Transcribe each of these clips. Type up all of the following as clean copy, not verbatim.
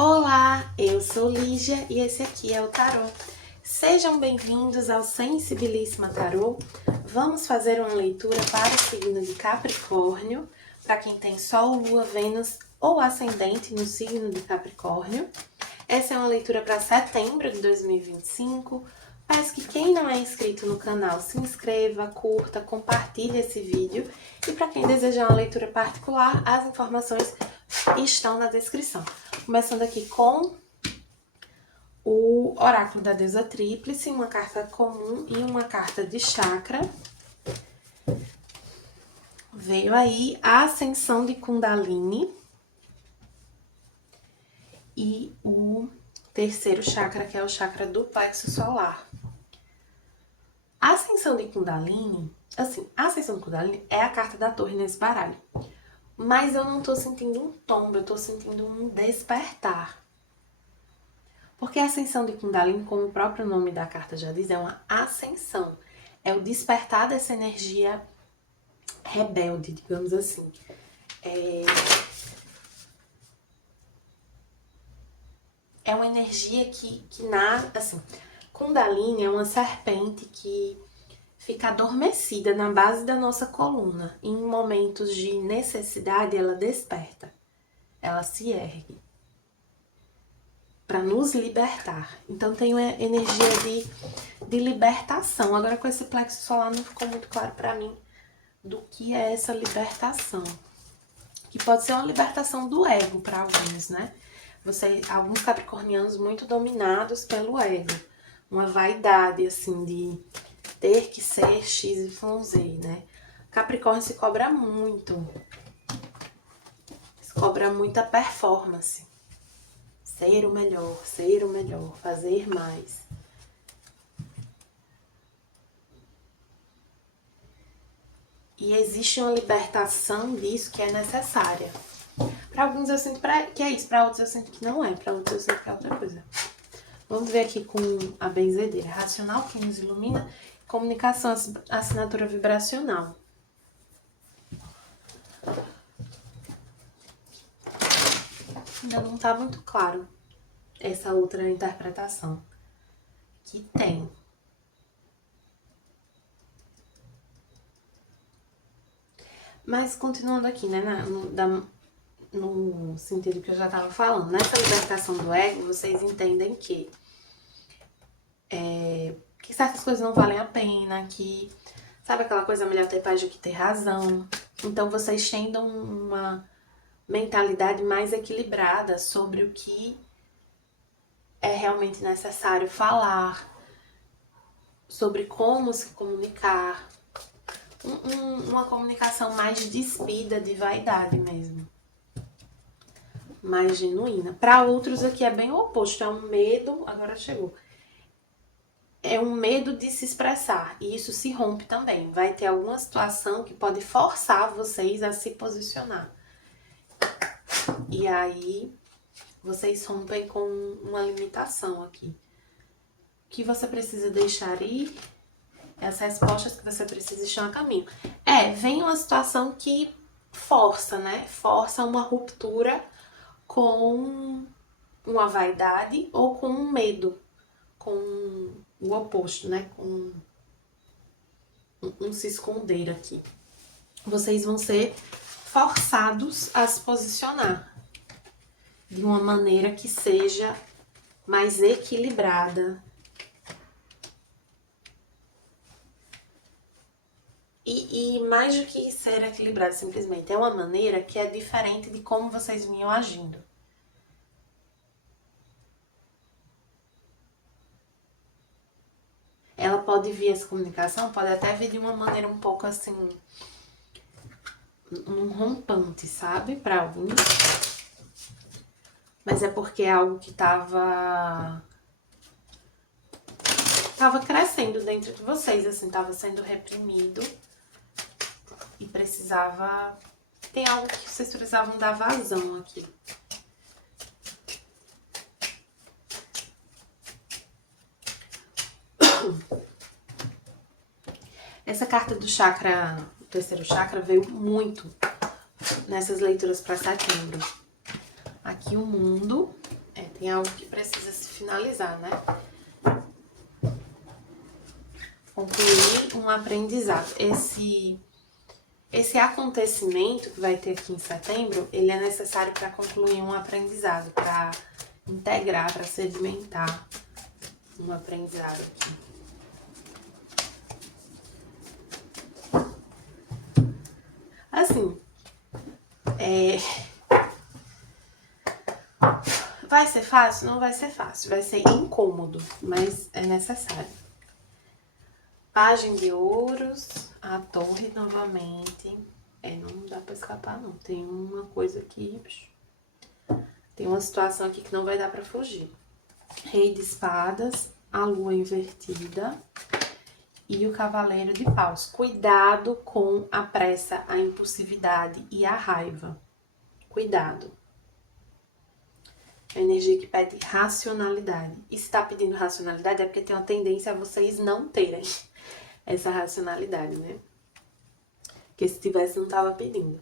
Olá, eu sou Lígia e esse aqui é o Tarô. Sejam bem-vindos ao Sensibilíssima Tarô. Vamos fazer uma leitura para o signo de Capricórnio, para quem tem Sol, Lua, Vênus ou Ascendente no signo de Capricórnio. Essa é uma leitura para setembro de 2025. Peço que quem não é inscrito no canal se inscreva, curta, compartilhe esse vídeo. E para quem desejar uma leitura particular, as informações estão na descrição. Começando aqui com o Oráculo da Deusa Tríplice, uma carta comum e uma carta de chakra. Veio aí a Ascensão de Kundalini e o terceiro chakra, que é o chakra do plexo solar. A Ascensão de Kundalini, a Ascensão de Kundalini é a carta da torre nesse baralho. Mas eu não tô sentindo um tombo, eu tô sentindo um despertar. Porque a ascensão de Kundalini, como o próprio nome da carta já diz, é uma ascensão. É o despertar dessa energia rebelde, digamos assim. É uma energia que assim, Kundalini é uma serpente que fica adormecida na base da nossa coluna. Em momentos de necessidade, ela desperta. Ela se ergue para nos libertar. Então tem uma energia de libertação. Agora com esse plexo solar não ficou muito claro para mim do que é essa libertação. Que pode ser uma libertação do ego para alguns, né? Alguns capricornianos muito dominados pelo ego. Uma vaidade, assim, de ter que ser X, Y, Z, né? Capricórnio se cobra muito. Se cobra muita performance. Ser o melhor, fazer mais. E existe uma libertação disso que é necessária. Para alguns eu sinto que é isso, para outros eu sinto que não é, para outros eu sinto que é outra coisa. Vamos ver aqui com a benzedeira. Racional que nos ilumina, comunicação, assinatura vibracional. Ainda não tá muito claro essa outra interpretação que tem. Mas continuando aqui, né, no sentido que eu já estava falando, nessa libertação do ego, vocês entendem que certas coisas não valem a pena, que, sabe aquela coisa, melhor ter paz do que ter razão. Então vocês tendam uma mentalidade mais equilibrada sobre o que é realmente necessário falar, sobre como se comunicar, uma comunicação mais despida de vaidade mesmo, mais genuína. Para outros aqui é bem o oposto, é um medo, agora chegou, é um medo de se expressar, e isso se rompe também. Vai ter alguma situação que pode forçar vocês a se posicionar. E aí, vocês rompem com uma limitação aqui. O que você precisa deixar ir, as respostas que você precisa estão a caminho. Vem uma situação que força, né? Força uma ruptura com uma vaidade ou com um medo, com o oposto, né? Com um se esconder aqui. Vocês vão ser forçados a se posicionar de uma maneira que seja mais equilibrada. E mais do que ser equilibrado, simplesmente, é uma maneira que é diferente de como vocês vinham agindo. Ela pode vir, essa comunicação pode até vir de uma maneira um pouco assim, um rompante, sabe? Para alguns. Mas é porque é algo que tava crescendo dentro de vocês, assim, tava sendo reprimido e precisava... Tem algo que vocês precisavam dar vazão aqui. Essa carta do chakra, do terceiro chakra, veio muito nessas leituras para setembro. Aqui o mundo, Tem algo que precisa se finalizar, né? Concluir um aprendizado. Esse acontecimento que vai ter aqui em setembro, ele é necessário para concluir um aprendizado, para integrar, para sedimentar um aprendizado aqui. Assim, vai ser fácil? Não vai ser fácil, vai ser incômodo, mas é necessário. Pagem de ouros, a torre novamente. Não dá pra escapar não, tem uma coisa aqui, tem uma situação aqui que não vai dar pra fugir. Rei de espadas, a lua invertida e o cavaleiro de paus. Cuidado com a pressa, a impulsividade e a raiva. Cuidado. É uma energia que pede racionalidade. E se tá pedindo racionalidade é porque tem uma tendência a vocês não terem essa racionalidade, né? Porque se tivesse, não tava pedindo.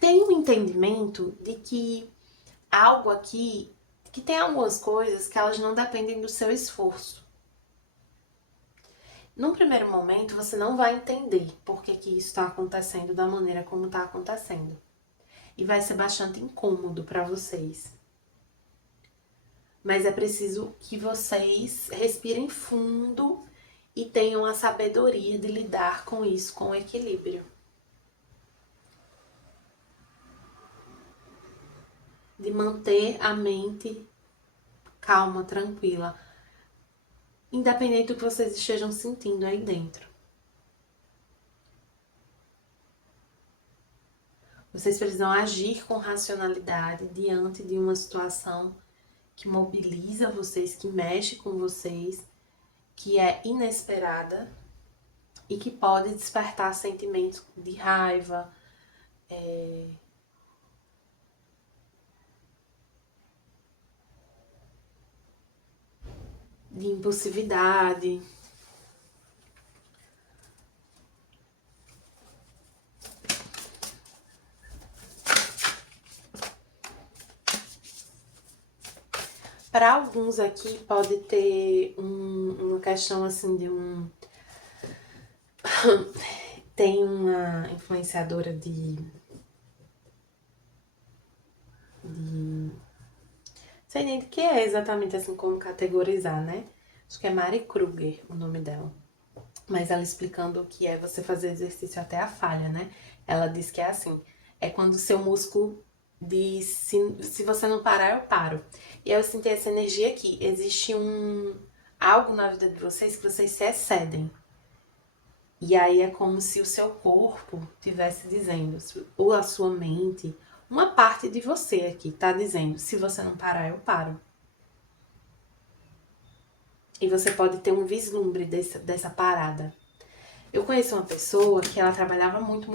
Tem um entendimento de que algo aqui, que tem algumas coisas que elas não dependem do seu esforço. Num primeiro momento, você não vai entender por que isso está acontecendo da maneira como está acontecendo. E vai ser bastante incômodo para vocês. Mas é preciso que vocês respirem fundo e tenham a sabedoria de lidar com isso com equilíbrio. De manter a mente calma, tranquila, independente do que vocês estejam sentindo aí dentro. Vocês precisam agir com racionalidade diante de uma situação que mobiliza vocês, que mexe com vocês, que é inesperada e que pode despertar sentimentos de raiva, de impulsividade. Para alguns aqui pode ter uma questão assim de tem uma influenciadora não sei nem de que é exatamente assim como categorizar, né? Acho que é Mari Kruger o nome dela. Mas ela explicando o que é você fazer exercício até a falha, né? Ela diz que é assim, é quando o seu músculo diz, se você não parar, eu paro. E eu senti essa energia aqui. Existe algo na vida de vocês que vocês se excedem. E aí é como se o seu corpo estivesse dizendo, ou a sua mente, uma parte de você aqui tá dizendo, se você não parar, eu paro. E você pode ter um vislumbre dessa parada. Eu conheço uma pessoa que ela trabalhava muito.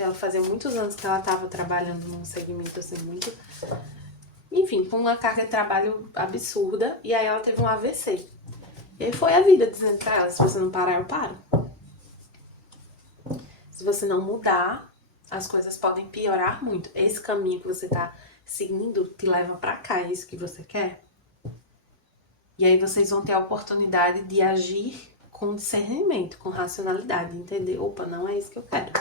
Ela fazia muitos anos que ela estava trabalhando num segmento assim muito... Enfim, com uma carga de trabalho absurda. E aí ela teve um AVC. E aí foi a vida dizendo pra ela, se você não parar, eu paro. Se você não mudar, as coisas podem piorar muito. Esse caminho que você tá seguindo te leva pra cá, é isso que você quer? E aí vocês vão ter a oportunidade de agir com discernimento, com racionalidade, entender, opa, não é isso que eu quero.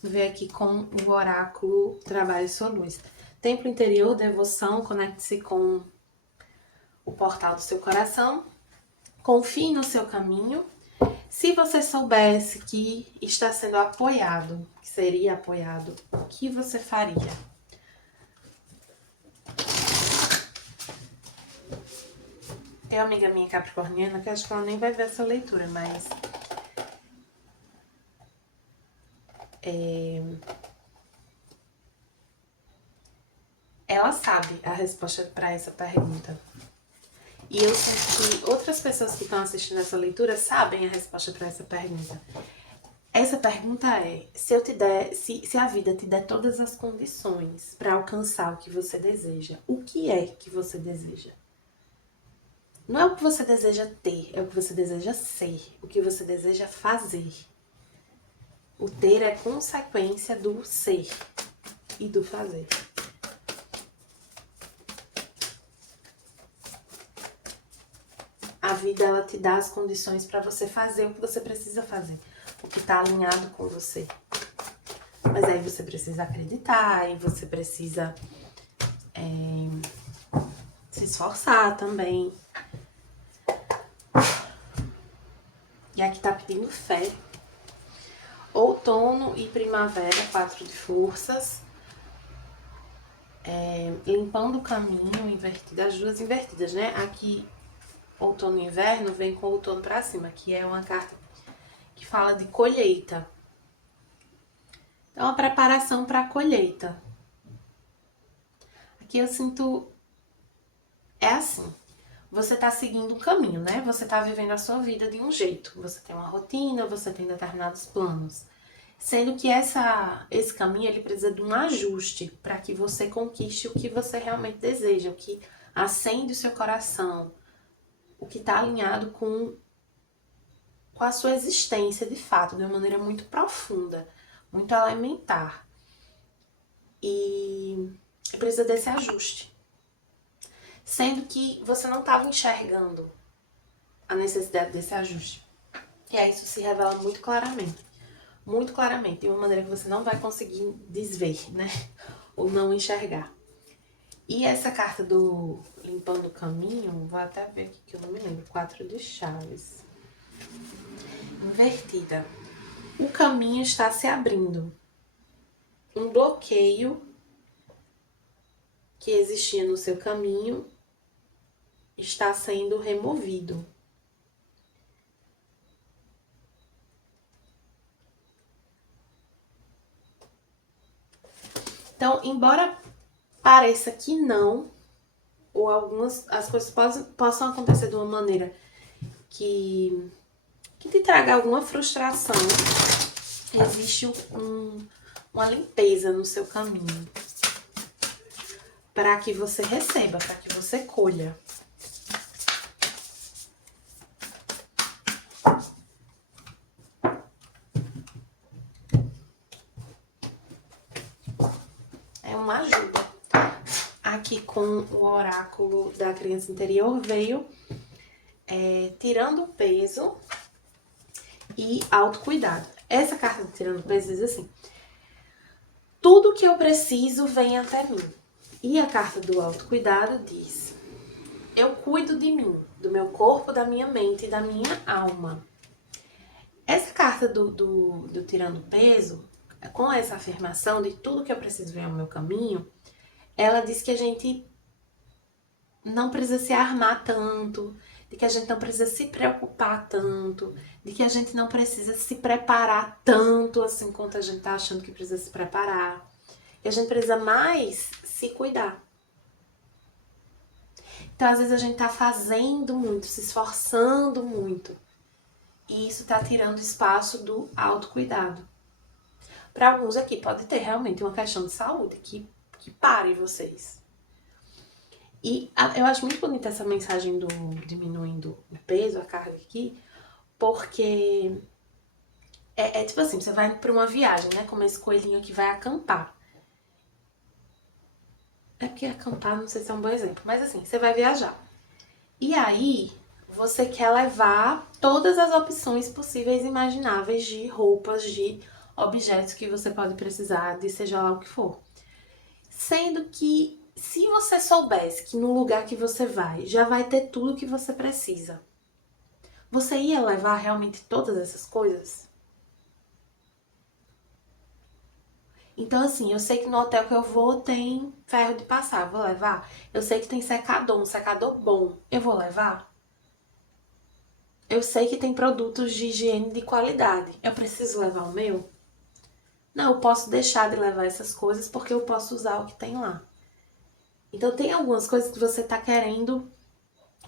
Vou ver aqui com o oráculo Trabalho Sua Luz. Templo interior, devoção, conecte-se com o portal do seu coração. Confie no seu caminho. Se você soubesse que está sendo apoiado, que seria apoiado, o que você faria? Tem uma amiga minha capricorniana que acho que ela nem vai ver essa leitura, mas... ela sabe a resposta para essa pergunta. E eu sinto que outras pessoas que estão assistindo essa leitura sabem a resposta para essa pergunta. Essa pergunta é, se a vida te der todas as condições para alcançar o que você deseja, o que é que você deseja? Não é o que você deseja ter, é o que você deseja ser, o que você deseja fazer. O ter é consequência do ser e do fazer. A vida, ela te dá as condições para você fazer o que você precisa fazer, o que está alinhado com você. Mas aí você precisa acreditar, e você precisa se esforçar também. E aqui tá pedindo fé. Outono e primavera, 4 de forças. Limpando o caminho, invertida, as duas invertidas, né? Aqui, outono e inverno, vem com o outono pra cima, que é uma carta que fala de colheita. É uma preparação para a colheita. Aqui eu sinto... É assim, você tá seguindo um caminho, né? Você tá vivendo a sua vida de um jeito. Você tem uma rotina, você tem determinados planos. Sendo que esse caminho, ele precisa de um ajuste para que você conquiste o que você realmente deseja, o que acende o seu coração, o que está alinhado com a sua existência de fato, de uma maneira muito profunda, muito elementar. E precisa desse ajuste. Sendo que você não estava enxergando a necessidade desse ajuste. E aí isso se revela muito claramente. Muito claramente, de uma maneira que você não vai conseguir desver, né? Ou não enxergar. E essa carta do Limpando o Caminho, vou até ver aqui que eu não me lembro, 4 de chaves. Invertida. O caminho está se abrindo. Um bloqueio que existia no seu caminho está sendo removido. Então, embora pareça que não, ou as coisas possam acontecer de uma maneira que te traga alguma frustração, existe uma limpeza no seu caminho para que você receba, para que você colha. É uma ajuda. Aqui com o oráculo da criança interior veio tirando o peso e autocuidado. Essa carta de tirando o peso diz assim: tudo que eu preciso vem até mim. E a carta do autocuidado diz: eu cuido de mim, do meu corpo, da minha mente e da minha alma. Essa carta do tirando o peso, com essa afirmação de tudo que eu preciso vem ao meu caminho, ela diz que a gente não precisa se armar tanto, de que a gente não precisa se preocupar tanto, de que a gente não precisa se preparar tanto assim quanto a gente tá achando que precisa se preparar. E a gente precisa mais se cuidar. Então, às vezes a gente tá fazendo muito, se esforçando muito. E isso tá tirando espaço do autocuidado. Para alguns aqui pode ter realmente uma questão de saúde que pare vocês. E eu acho muito bonita essa mensagem do diminuindo o peso, a carga aqui, porque é tipo assim, você vai pra uma viagem, né? Como esse coelhinho que vai acampar. É porque acampar, não sei se é um bom exemplo, mas assim, você vai viajar. E aí, você quer levar todas as opções possíveis e imagináveis de roupas, de objetos que você pode precisar, de seja lá o que for. Sendo que, se você soubesse que no lugar que você vai já vai ter tudo que você precisa, você ia levar realmente todas essas coisas? Então, assim, eu sei que no hotel que eu vou tem ferro de passar, vou levar. Eu sei que tem secador, um secador bom, eu vou levar. Eu sei que tem produtos de higiene de qualidade, eu preciso levar o meu? Não, eu posso deixar de levar essas coisas porque eu posso usar o que tem lá. Então, tem algumas coisas que você tá querendo,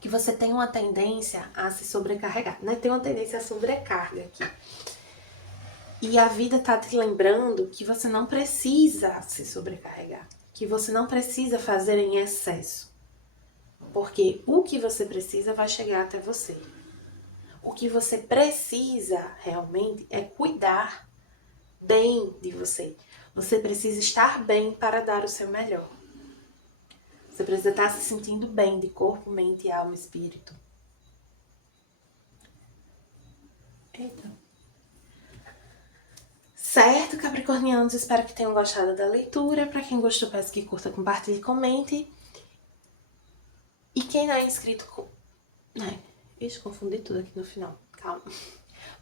que você tem uma tendência a se sobrecarregar, né? Tem uma tendência a sobrecarga aqui. E a vida tá te lembrando que você não precisa se sobrecarregar, que você não precisa fazer em excesso. Porque o que você precisa vai chegar até você. O que você precisa realmente é cuidar bem de você. Você precisa estar bem para dar o seu melhor. Você precisa estar se sentindo bem de corpo, mente, alma e espírito. Eita. Certo, capricornianos? Espero que tenham gostado da leitura. Para quem gostou, peço que curta, compartilhe e comente. E quem não é inscrito... Ixi, confundi tudo aqui no final. Calma.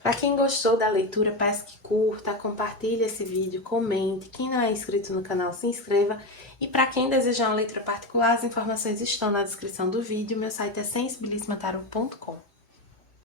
Para quem gostou da leitura, peço que curta, compartilhe esse vídeo, comente. Quem não é inscrito no canal, se inscreva. E para quem desejar uma leitura particular, as informações estão na descrição do vídeo. Meu site é sensibilismatarot.com.